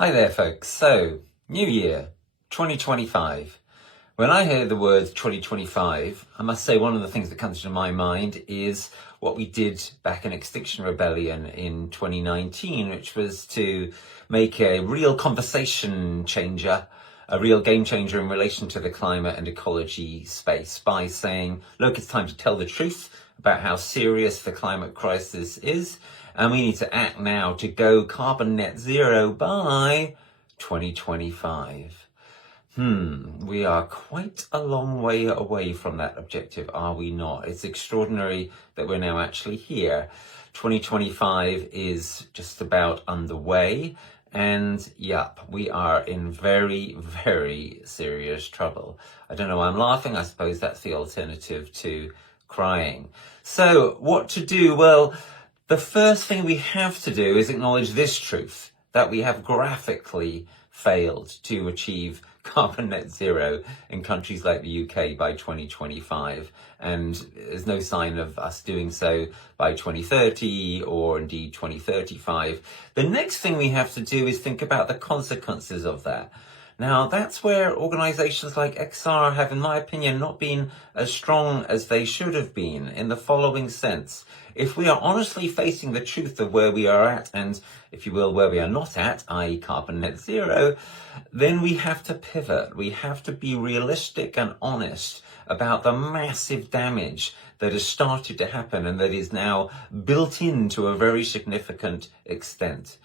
Hi there, folks. So, New Year, 2025. When I hear the word 2025, I must say one of the things that comes to my mind is what we did back in Extinction Rebellion in 2019, which was to make a real conversation changer, a real game changer in relation to the climate and ecology space by saying, look, it's time to tell the truth about how serious the climate crisis is, and we need to act now to go carbon net zero by 2025. We are quite a long way away from that objective, are we not? It's extraordinary that we're now actually here. 2025 is just about underway, and yep, we are in very, very serious trouble. I don't know why I'm laughing. I suppose that's the alternative to crying. So what to do? Well, the first thing we have to do is acknowledge this truth, that we have graphically failed to achieve carbon net zero in countries like the UK by 2025, and there's no sign of us doing so by 2030 or indeed 2035. The next thing we have to do is think about the consequences of that. Now, that's where organisations like XR have, in my opinion, not been as strong as they should have been, in the following sense. If we are honestly facing the truth of where we are at, and, if you will, where we are not at, i.e. carbon net zero, then we have to pivot. We have to be realistic and honest about the massive damage that has started to happen and that is now built in to a very significant extent.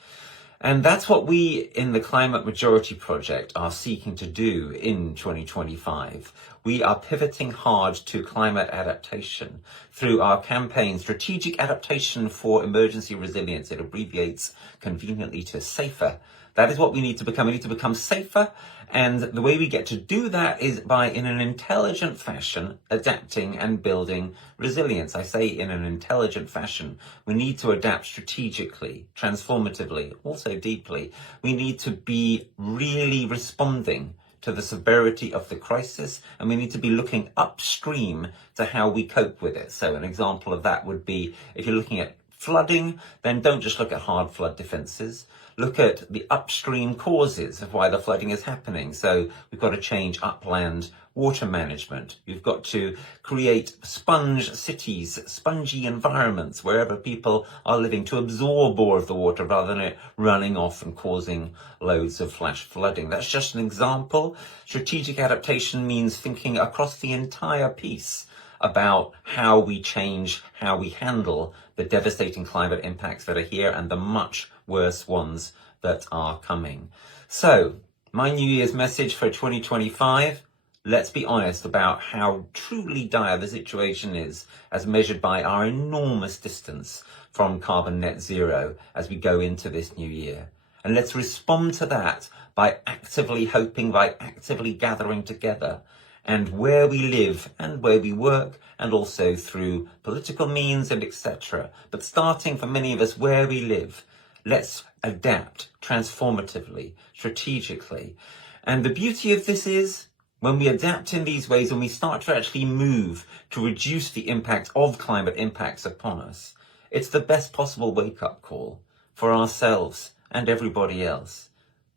And that's what we in the Climate Majority Project are seeking to do in 2025. We are pivoting hard to climate adaptation through our campaign, Strategic Adaptation for Emergency Resilience. It abbreviates conveniently to SAFER. That is what we need to become. We need to become safer. And the way we get to do that is by, in an intelligent fashion, adapting and building resilience. I say in an intelligent fashion. We need to adapt strategically, transformatively, also deeply. We need to be really responding to the severity of the crisis, and we need to be looking upstream to how we cope with it. So an example of that would be, if you're looking at flooding, then don't just look at hard flood defences. Look at the upstream causes of why the flooding is happening. So we've got to change upland water management. We've got to create sponge cities, spongy environments wherever people are living to absorb more of the water rather than it running off and causing loads of flash flooding. That's just an example. Strategic adaptation means thinking across the entire piece about how we change, how we handle the devastating climate impacts that are here and the much worse ones that are coming. So, my New Year's message for 2025, let's be honest about how truly dire the situation is as measured by our enormous distance from carbon net zero as we go into this new year. And let's respond to that by actively hoping, by actively gathering together, and where we live and where we work, and also through political means and etc. But starting for many of us where we live, let's adapt transformatively, strategically. And the beauty of this is, when we adapt in these ways, when we start to actually move to reduce the impact of climate impacts upon us, it's the best possible wake-up call for ourselves and everybody else.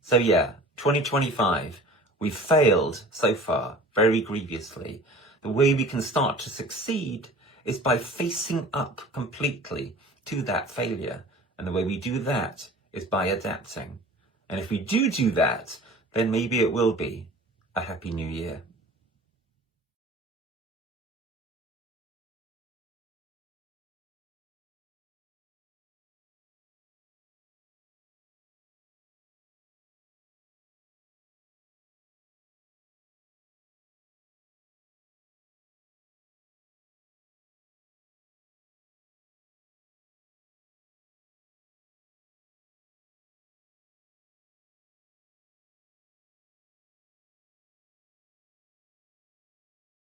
So yeah, 2025, we've failed so far very grievously. The way we can start to succeed is by facing up completely to that failure. And the way we do that is by adapting. And if we do that, then maybe it will be a happy new year.